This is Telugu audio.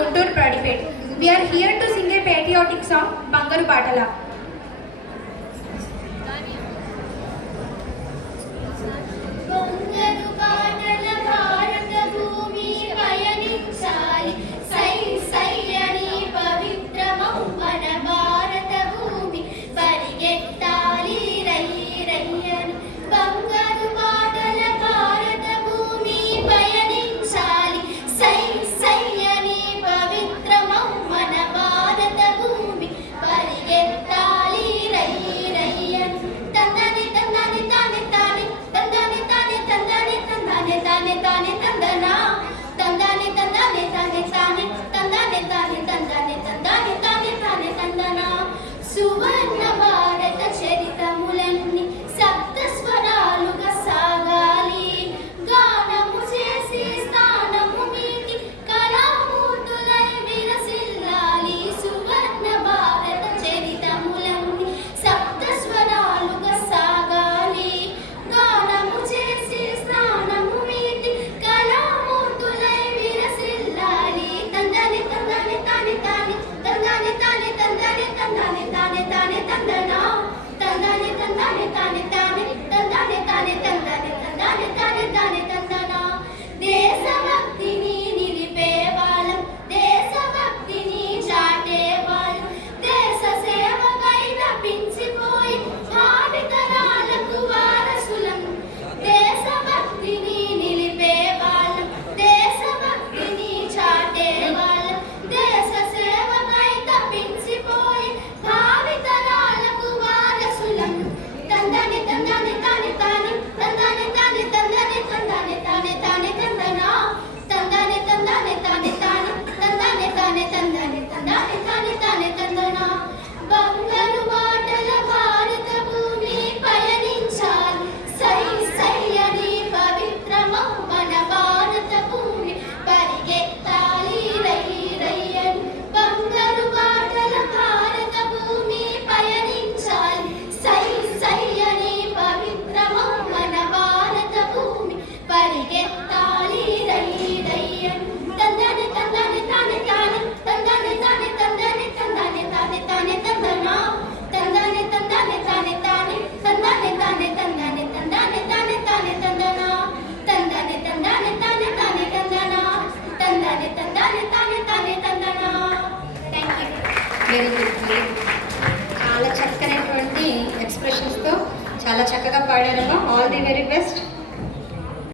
Guntur Pradipet. We are here to sing a patriotic song, Bangaru Patala. Anna. tan tan tan tan చాలా చక్కనైనటువంటి ఎక్స్ప్రెషన్స్తో చాలా చక్కగా పాడారమ్మా. All the very best